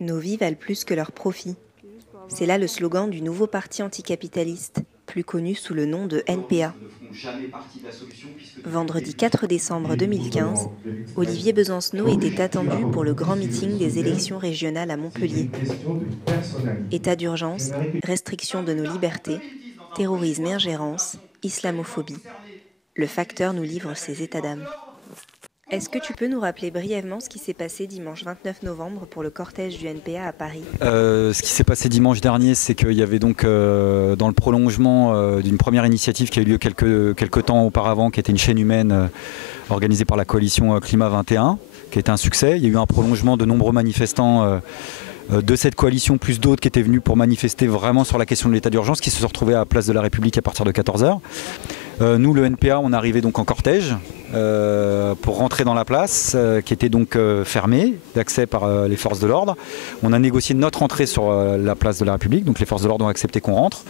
Nos vies valent plus que leurs profits. C'est là le slogan du nouveau parti anticapitaliste, plus connu sous le nom de NPA. Vendredi 4 décembre 2015, Olivier Besancenot était attendu pour le grand meeting des élections régionales à Montpellier. État d'urgence, restriction de nos libertés, terrorisme et ingérence, islamophobie. Le facteur nous livre ses états d'âme. Est-ce que tu peux nous rappeler brièvement ce qui s'est passé dimanche 29 novembre pour le cortège du NPA à Paris ? Ce qui s'est passé dimanche dernier, c'est qu'il y avait donc dans le prolongement d'une première initiative qui a eu lieu quelques temps auparavant, qui était une chaîne humaine organisée par la coalition Climat 21, qui a été un succès. Il y a eu un prolongement de nombreux manifestants de cette coalition, plus d'autres qui étaient venus pour manifester vraiment sur la question de l'état d'urgence, qui se sont retrouvés à la place de la République à partir de 14h. Nous, le NPA, on est arrivé donc en cortège pour rentrer dans la place qui était donc fermée d'accès par les forces de l'ordre. On a négocié notre entrée sur la place de la République, donc les forces de l'ordre ont accepté qu'on rentre.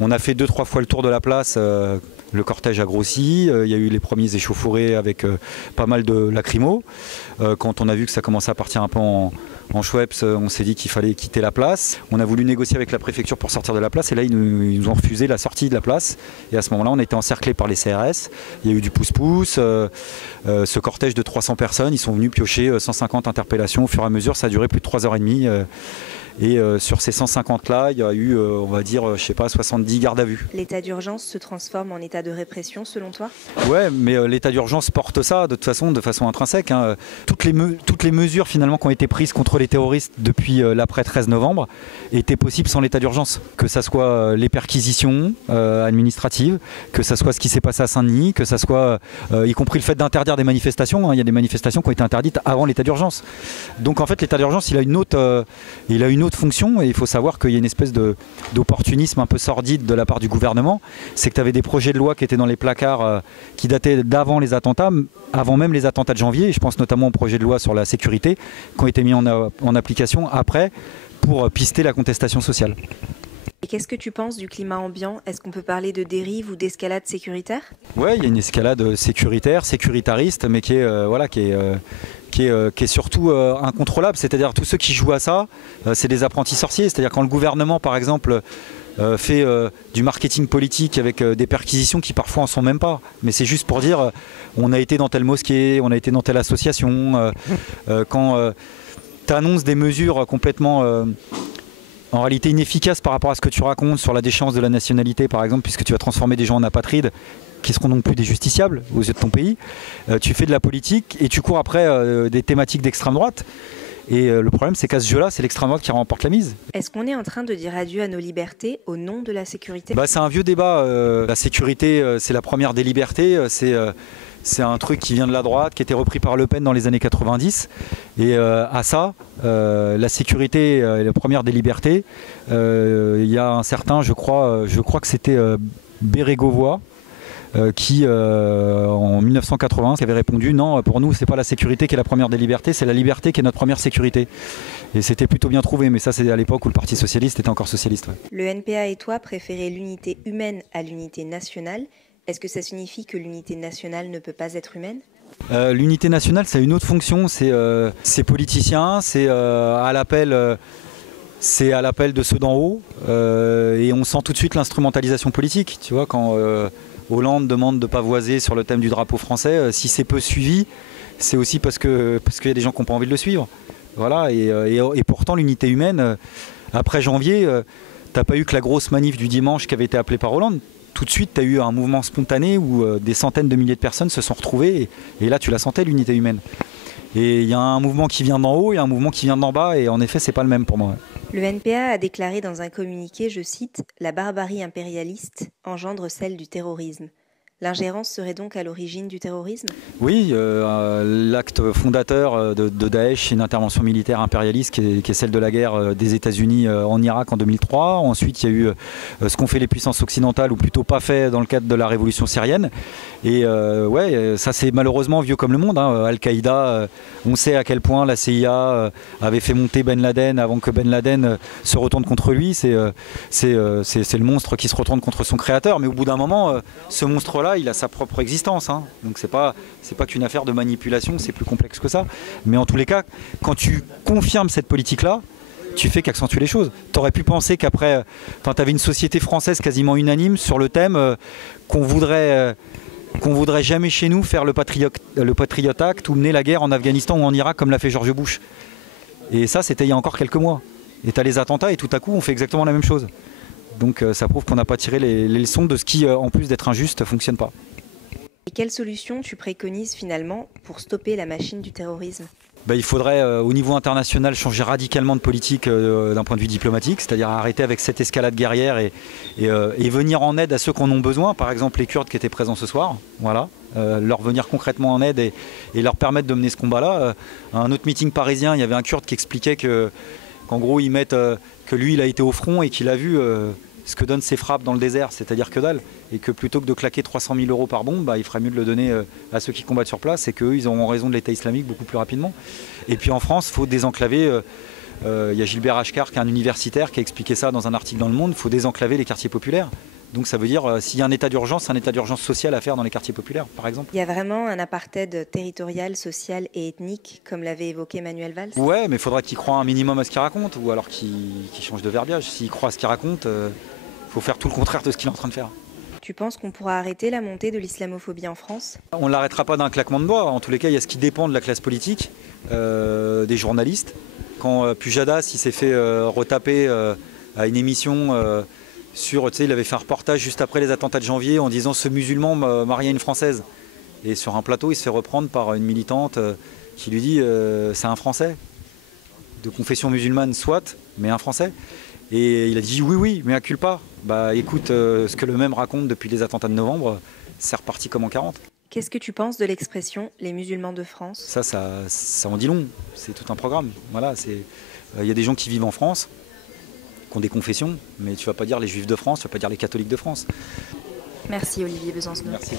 On a fait 2-3 fois le tour de la place, le cortège a grossi, il y a eu les premiers échauffourées avec pas mal de lacrymos. Quand on a vu que ça commençait à partir un peu en Schweppes, on s'est dit qu'il fallait quitter la place. On a voulu négocier avec la préfecture pour sortir de la place et là ils nous ont refusé la sortie de la place. Et à ce moment-là on était encerclés par les CRS, il y a eu du pouce-pouce, ce cortège de 300 personnes, ils sont venus piocher 150 interpellations au fur et à mesure, ça a duré plus de 3h30. Et sur ces 150 là, il y a eu, on va dire, 70 gardes à vue. L'état d'urgence se transforme en état de répression selon toi ? Ouais, mais l'état d'urgence porte ça de toute façon, de façon intrinsèque. Toutes les mesures finalement qui ont été prises contre les terroristes depuis l'après 13 novembre étaient possibles sans l'état d'urgence. Que ça soit les perquisitions administratives, que ça soit ce qui s'est passé à Saint-Denis, que ça soit y compris le fait d'interdire des manifestations. Il y a des manifestations qui ont été interdites avant l'état d'urgence. Donc en fait l'état d'urgence il a une autre fonction et il faut savoir qu'il y a une espèce d'opportunisme un peu sordide de la part du gouvernement. C'est que tu avais des projets de loi qui étaient dans les placards qui dataient d'avant les attentats, avant même les attentats de janvier. Et je pense notamment au projet de loi sur la sécurité qui ont été mis en application après pour pister la contestation sociale. Et qu'est-ce que tu penses du climat ambiant ? Est-ce qu'on peut parler de dérive ou d'escalade sécuritaire ? Ouais, il y a une escalade sécuritaire, sécuritariste, mais qui est surtout incontrôlable. C'est-à-dire tous ceux qui jouent à ça, c'est des apprentis sorciers. C'est-à-dire quand le gouvernement, par exemple, fait du marketing politique avec des perquisitions qui parfois en sont même pas. Mais c'est juste pour dire, on a été dans telle mosquée, on a été dans telle association. Quand tu annonces des mesures complètement... en réalité inefficace par rapport à ce que tu racontes sur la déchéance de la nationalité par exemple, puisque tu vas transformer des gens en apatrides qui seront donc plus des justiciables aux yeux de ton pays. Tu fais de la politique et tu cours après des thématiques d'extrême droite. Et le problème c'est qu'à ce jeu-là, c'est l'extrême droite qui remporte la mise. Est-ce qu'on est en train de dire adieu à nos libertés au nom de la sécurité ? C'est un vieux débat. La sécurité, c'est la première des libertés. C'est un truc qui vient de la droite, qui a été repris par Le Pen dans les années 90. Et à ça, la sécurité est la première des libertés. Il y a un certain, je crois que c'était Bérégovoy, qui en 1980 qui avait répondu non, pour nous c'est pas la sécurité qui est la première des libertés, c'est la liberté qui est notre première sécurité. Et c'était plutôt bien trouvé, mais ça c'est à l'époque où le Parti Socialiste était encore socialiste. Ouais. Le NPA et toi préférez l'unité humaine à l'unité nationale. Est-ce que ça signifie que l'unité nationale ne peut pas être humaine ? L'unité nationale, ça a une autre fonction, c'est politicien, c'est à l'appel de ceux d'en haut, et on sent tout de suite l'instrumentalisation politique. Tu vois, quand Hollande demande de pavoiser sur le thème du drapeau français, si c'est peu suivi, c'est aussi parce qu'il y a des gens qui n'ont pas envie de le suivre. Voilà, et pourtant l'unité humaine, après janvier, t'as pas eu que la grosse manif du dimanche qui avait été appelée par Hollande. Tout de suite, tu as eu un mouvement spontané où des centaines de milliers de personnes se sont retrouvées et là, tu la sentais, l'unité humaine. Et il y a un mouvement qui vient d'en haut et un mouvement qui vient d'en bas et en effet, c'est pas le même pour moi. Le NPA a déclaré dans un communiqué, je cite, « La barbarie impérialiste engendre celle du terrorisme ». L'ingérence serait donc à l'origine du terrorisme ? Oui, l'acte fondateur de Daesh, c'est une intervention militaire impérialiste qui est celle de la guerre des États-Unis en Irak en 2003. Ensuite, il y a eu ce qu'ont fait les puissances occidentales, ou plutôt pas fait dans le cadre de la révolution syrienne. Et ça c'est malheureusement vieux comme le monde. Al-Qaïda, on sait à quel point la CIA avait fait monter Ben Laden avant que Ben Laden se retourne contre lui. C'est le monstre qui se retourne contre son créateur. Mais au bout d'un moment, ce monstre-là, il a sa propre existence. Donc c'est pas qu'une affaire de manipulation, c'est plus complexe que ça. Mais en tous les cas, quand tu confirmes cette politique-là, tu fais qu'accentuer les choses. Tu aurais pu penser qu'après, tu avais une société française quasiment unanime sur le thème qu'on voudrait jamais chez nous faire le Patriot Act ou mener la guerre en Afghanistan ou en Irak comme l'a fait George Bush. Et ça, c'était il y a encore quelques mois. Et tu as les attentats et tout à coup, on fait exactement la même chose. Donc ça prouve qu'on n'a pas tiré les leçons de ce qui, en plus d'être injuste, ne fonctionne pas. Et quelles solutions tu préconises finalement pour stopper la machine du terrorisme ? Il faudrait au niveau international changer radicalement de politique d'un point de vue diplomatique, c'est-à-dire arrêter avec cette escalade guerrière et venir en aide à ceux qui en ont besoin, par exemple les Kurdes qui étaient présents ce soir, voilà, leur venir concrètement en aide et leur permettre de mener ce combat-là. À un autre meeting parisien, il y avait un Kurde qui expliquait qu'en gros ils mettent que lui il a été au front et qu'il a vu ce que donnent ces frappes dans le désert, c'est-à-dire que dalle, et que plutôt que de claquer 300 000 € par bombe, il ferait mieux de le donner à ceux qui combattent sur place et qu'eux, ils auront raison de l'État islamique beaucoup plus rapidement. Et puis en France, il faut désenclaver, il y a Gilbert Achcar, qui est un universitaire, qui a expliqué ça dans un article dans Le Monde, il faut désenclaver les quartiers populaires. Donc ça veut dire, s'il y a un état d'urgence, un état d'urgence social à faire dans les quartiers populaires, par exemple. Il y a vraiment un apartheid territorial, social et ethnique, comme l'avait évoqué Manuel Valls ? Ouais, mais il faudrait qu'il croie un minimum à ce qu'il raconte, ou alors qu'il change de verbiage. S'il croit à ce qu'il raconte, il faut faire tout le contraire de ce qu'il est en train de faire. Tu penses qu'on pourra arrêter la montée de l'islamophobie en France ? On ne l'arrêtera pas d'un claquement de doigts. En tous les cas, il y a ce qui dépend de la classe politique, des journalistes. Quand Pujadas il s'est fait retaper à une émission il avait fait un reportage juste après les attentats de janvier en disant « ce musulman marié à une Française ». Et sur un plateau, il se fait reprendre par une militante qui lui dit « c'est un Français, de confession musulmane soit, mais un Français ». Et il a dit oui, mais à culpa. Écoute, ce que le même raconte depuis les attentats de novembre, c'est reparti comme en 40. Qu'est-ce que tu penses de l'expression « les musulmans de France » ? Ça en dit long, c'est tout un programme. Voilà, y a des gens qui vivent en France, qui ont des confessions, mais tu vas pas dire les juifs de France, tu vas pas dire les catholiques de France. Merci Olivier Besancenot. Merci.